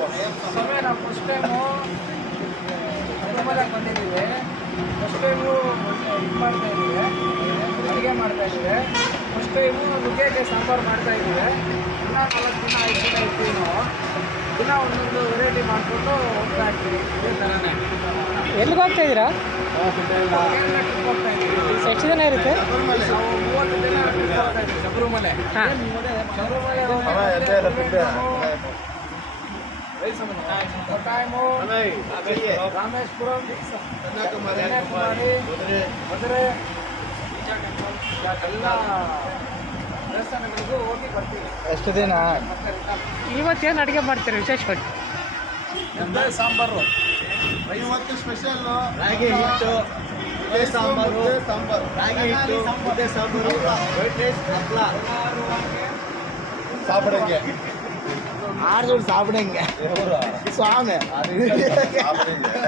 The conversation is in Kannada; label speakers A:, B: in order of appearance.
A: ಸಮಯ ನಾವು ಫಸ್ಟ್ ಟೈಮು ಶಬರಿಮಲೆಗೆ ಬಂದಿದ್ದೀವಿ. ಫಸ್ಟ್ ಟೈಮು ಇದು ಮಾಡ್ತಾ ಇದ್ದೀವಿ, ಅಡುಗೆ ಮಾಡ್ತಾ ಇದ್ದೀವಿ. ಫಸ್ಟ್ ಟೈಮು ನುಗ್ಗೆಕಾಯಿ ಸಾಂಬಾರು ಮಾಡ್ತಾ ಇದ್ದೀವಿ. ದಿನ 4 ದಿನ 5 ದಿನ ಇರ್ತೀವಿ ನಾವು. ದಿನ ಒಂದೊಂದು ವೆರೈಟಿ ಮಾಡಿಕೊಂಡು ಹೋಗ್ತಾ ಇರ್ತೀವಿ. ಇದೇ ಥರನೇ.
B: ಎಲ್ಲಿಗೆ ಹೋಗ್ತಾ ಇದ್ದೀರಾ?
A: ಹೋಗ್ತಾ ಇದ್ದೀವಿ.
B: ಎಷ್ಟು ದಿನ ಇರುತ್ತೆ?
A: ನಾವು 30 ದಿನ ಹೋಗ್ತಾ ಇದ್ದೀವಿ ಶಬರಿಮಲೆ.
B: ಹಾಂ.
A: ಟೈಮು ರಾಮೇಶ್ವರಂ, ಕನ್ಯಾಕುಮಾರಿ, ಮಧುರೆ ಎಲ್ಲ ದೇವಸ್ಥಾನಗಳಿಗೂ ಹೋಗಿ ಬರ್ತೀವಿ.
C: ಎಷ್ಟು ದಿನ?
B: ಇವತ್ತೇನು ಅಡುಗೆ ಮಾಡ್ತೀರಿ ವಿಶೇಷವಾಗಿ?
A: ಸಾಂಬಾರು
C: ಇವತ್ತು ಸ್ಪೆಷಲ್ ರಾಗಿ ಹಿಟ್ಟು, ಮುದ್ದೆ ಸಾಂಬಾರು, ರಾಗಿ ಹಿಟ್ಟು, ಮುದ್ದೆ ಸಾಂಬಾರು, ವೈಟ್ ರೈಸ್, ಹಪ್ಪಳ. சாப்பிடுங்க 6 சாப்பிடுங்க சுவாமி